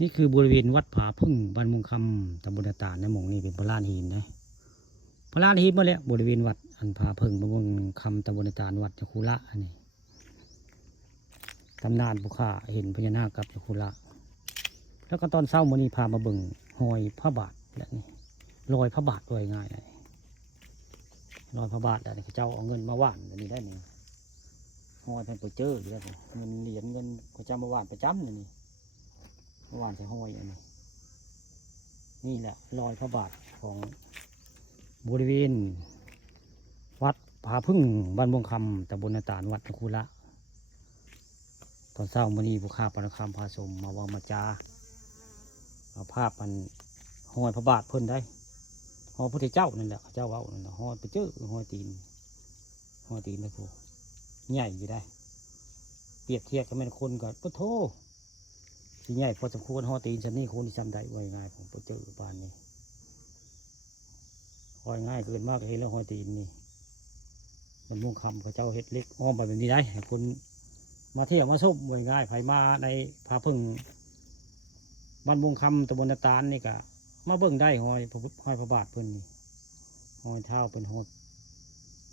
นี่คือบริเวณวัดผาพึ่งบ้านมุงคำตำบลนาตาลในหม่องนี้เป็นพระลานหินนะพระลานหินมาแล้วบริเวณวัดอันผาพึ่งบ้านมุงคำตำบลนาตาลวัดจักุระอันนี้ตำนานผู้ข้าเห็นพญานาคกับจักุระแล้วก็ตอนเช้ามื้อนี้พามาเบิ่งหอยพระบาทแล้วนี่รอยพระบาทด้วยง่ายเลยรอยพระบาทอันนี้เจ้าเอาเงินมาว่านอันนี้ได้นี่หอยเป็นไปเจออยู่แล้วเงินเหรียญเงินเขาจะมาว่านประจำเลยนี่เมื่อวานใส่ห้อยอันนี้นี่แหละรอยพระบาทของบริเวณวัดผาพึ่งบ้านบวงคำตำบลนาตาลวัดจักุระตอนเช้ามื้อนี้ผู้ข้าปานคำพาสมมาว่ามาจาเอาภาพมันห้อยพระบาทเพิ่นได้ห้อยพระพุทธเจ้านั่นแหละเจ้าเว้านั่นแหละห้อยไปเจอห้อยตีนนะครูใหญ่อยู่ได้เปรียบเทียบกับแม่นคนกับพุทโธที่ใหญ่พอสมควรห้อยตีนฉันนี่คนที่จำได้ไว้ง่ายของไปเจอปานนี้ห้อยง่ายเกินมากเห็นแล้วห้อยตีนนี่มันมุ่งคำกับเจ้าเฮ็ดเล็กอ้อมไปแบบนี้ได้ให้คนมาเที่ยวมาส้มไว้ง่ายไผมาในผาพึ่งบ้านบุงคำตำบลนาตาลนี่ก็มาเบิ่งได้ห้อยพระบาทเพิ่นนี่ห้อยเท้าเป็นห้อย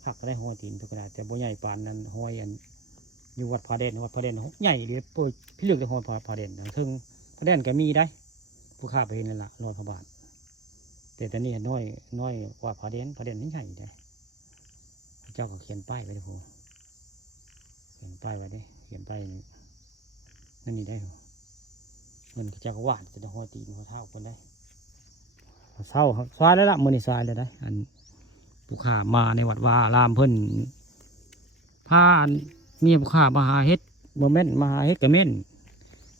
ผักก็ได้ห้อยตีนทุกขนาดแต่บ่ใหญ่ปานนั้นห้อยอันอยู่วัดผาเด่นใหญ่เลยเปิดพี่เลือกแต่ห้อยผาเด่นถึงผาเด่นก็มีได้ผู้ข้าไปเห็นนั่นละรอยพระบาทแต่ตอนนี้น้อยกว่าผาเด่นนี่ใหญ่ได้เจ้าก็เขียนป้ายไว้เลยพอเขียนป้ายไว้ได้เขียนป้ายนั่นนี่ได้เงินเจ้าก็วาดจะได้ห้อยตีนหัวเท้าคนได้เศร้าสายแล้วล่ะมือนี่สายแล้วได้อันผู้ข้ามาในวัดวาลามเพิ่นพามีผู้ข้ามาหาเฮ็ดโมเมนต์มาหาเฮ็ดกระเม่น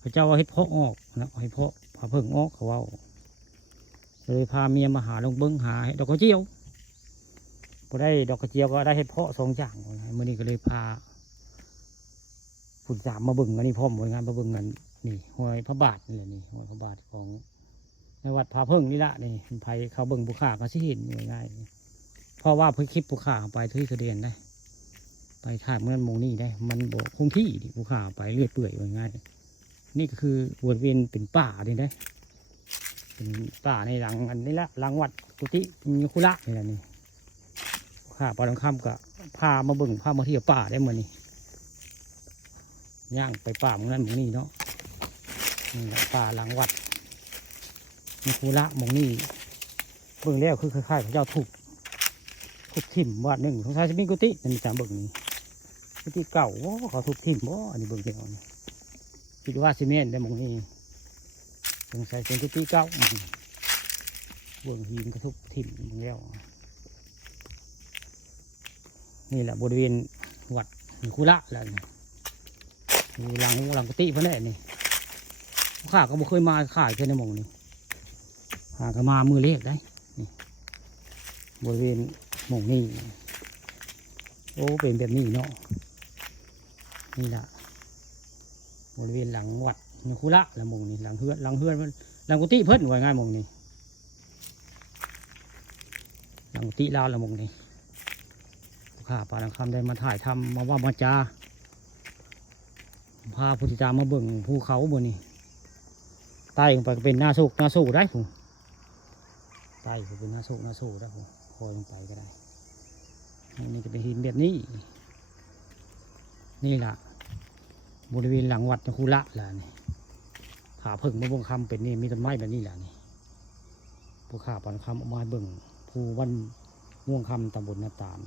พระเจ้าว่าเฮ็ดเพาะออกนะให้เพาะพาเพิ่งออกเขาว่าเลยพาเมียมาหาลงเบิ้งหาดอกกระเจียวพอได้ดอกกระเจียวก็ได้เฮ็ดเพาะ2 อย่างมื้อนี้ก็เลยพาผู้สามมาเบิ่งอันนี้พร้อมงานมาเบิ่งกันนี่ห้อยพระบาทนี่แหละนี่ห้อยพระบาทของในวัดผาพึ่งนี่ละนี่ไผเขาเบิ่งผู้ข้าก็สิเห็นง่ายๆเพราะว่าเพิ่นคลิปผู้ข้าไปที่กระเดียนได้ไปถ่ายเมื่อโมงนี้ได้มันโบกคงที่ผู้ข้าไปเลือดเปื่อยง่ายๆนี่ก็คือบริเวณเป็นป่านี่ได้เป็นป่าในหลังอันนี้ละหลังวัดกุฏิมีคุระนี่แหละนี่ผู้ข้าปาดังคำก็พามาเบิ่งพามาเที่ยวป่าได้เหมือนนี่ย่างไปป่าหมู่นั้นหมู่นี้เนาะนี่แหละป่าหลังวัดมีคุระหมู่นี้เบิ่งแล้วคือคล้ายๆพระเจ้าถูกทิ่มวัดหนึ่งของชายจะมีกุฏินั่นจำเบิ่งนี่กุฏิเก่าว่าเขาถูกทิ่มว่าอันนี้เบิ่งเดียวนี่คิดว่าซีเมนต์ได้หมู่นี้สงสัยเป็นกุฏิเก่าเบิ่งหินกระทุกทิ่มเบิ่งแล้วนี่แหละบริเวณวัดมีคุระแล้วนี่หลังกุฏิเพื่อนแหละนี่ข้าก็บ่เคยมาข่ายเพื่อนในหมู่นี้ข้าก็มามือเล็กได้นี่บริเวณหมู่นี้โอ้เป็นแบบนี้เนาะนี่แหละบริเวณหลังวัดมีคุระแล้วหมู่นี้หลังเฮือนหลังกุฏิเพิ่นว่าง่ายหมู่นี้หลังกุฏิลาวแล้วหมู่นี้ข้าปาดังคำได้มาถ่ายทำมาว่ามาจาพาผู้ติดตามมาเบิ่งภูเขาบนนี้ใต้ลงไปก็เป็นหน้าสู้ได้ผมใต้ก็เป็นหน้าสู้ได้ผมคอยลงไปก็ได้นี่จะเป็นหินแบบนี้นี่แหละบริเวณหลังวัดจักุระแหละนี่ผาพึ่งมะม่วงคำเป็นนี่มีต้นไม้แบบนี้แหละนี่ภูเขาปานคำเอามาเบิ่งภูวันม่วงคำตำบลนาตาล